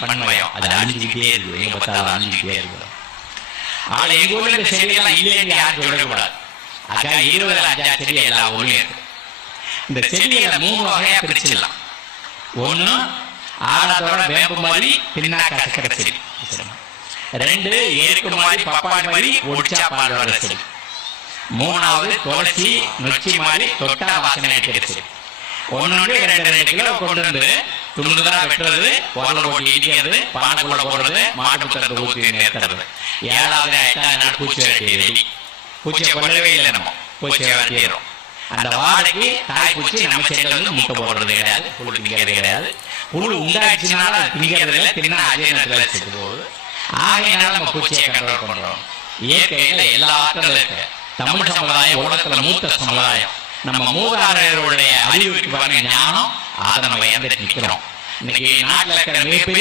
பண்ணமயம் அது அழிஞ்சுக்கிட்டே இருக்கு. எங்க பார்த்தாலும் அழிஞ்சுக்கிட்டே இருக்கு. ஆனா எங்க ஊர்ல இந்த செடியெல்லாம் இல்லைன்னு யாரும் சொல்லக்கூடாது. அக்கா 20 செடி எல்லா ஊர்லயும் இருக்கு. இந்த செடிகளை 3 வகையா பிரிச்சிடலாம். ஒண்ணு ஆடாதோட வேம்பு மாதிரி பின்னாக்கா சக்கரை செடி, 2 ஏருக்கு மாதிரி பப்பாளி மாதிரி ஒடிச்சா பால் வர செடி, 3வது துளசி நொச்சி மாதிரி தொட்டா வாசனை அடிக்கிற செடி. 1-2 கிலோ கொண்டு வந்து துண்டுதான் வெட்டுறது, உரல போட்டு இடிக்கிறது, பானைக்குள்ள போடுறது, மாட்டு புத்தகத்தை ஊற்றி நிறுத்துறது. 7வது ஆயிட்டா பூச்சி வெட்டி ரெடி. பூச்சியை கொள்ளவே இல்லை, நம்ம பூச்சியை வெட்டிடுறோம். அந்த வாழைக்கு தாய் பூச்சி நம்ம செடியில் வந்து முட்டை போடுறது கிடையாது, புழு திங்கிறது கிடையாது. புழு உண்டாச்சுனால திங்கிறது இல்லை, தின்னா அதே நேரத்தில் செத்து போகுது. ஆகையினால நம்ம பூச்சியை கண்ட்ரோல் பண்றோம். இயற்கையில எல்லா ஆற்றலும் இருக்கு. தமிழ் சமுதாயம் உலகத்துல மூத்த சமுதாயம். நம்ம மூதாதையருடைய அறிவுக்கு பாருங்க ஞானம், அதை நம்ம ஏந்துட்டு நிற்கிறோம். இன்னைக்கு நாட்டில் இருக்கிற மிகப்பெரிய